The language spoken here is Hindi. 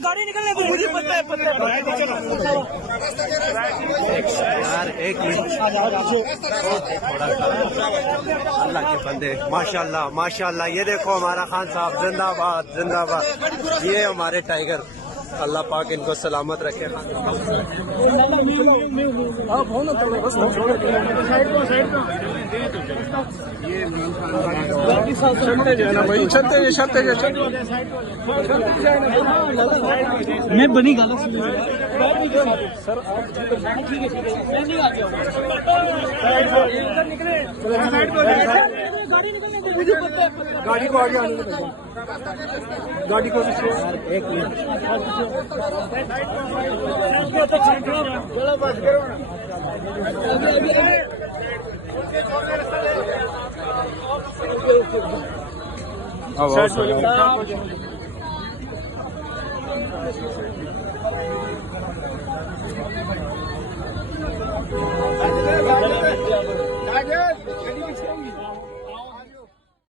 गाड़ी निकलने को मुझे पता है यार। एक मिनट, अल्लाह के बंदे, माशाल्लाह माशाल्लाह। ये देखो हमारा खान साहब, जिंदाबाद जिंदाबाद। ये हमारे टाइगर, अल्लाह पाक इनको सलामत रखे। मैं बनी गल गाड़ी को आगे आने दो, गाड़ी को एक मिनट, गाड़ी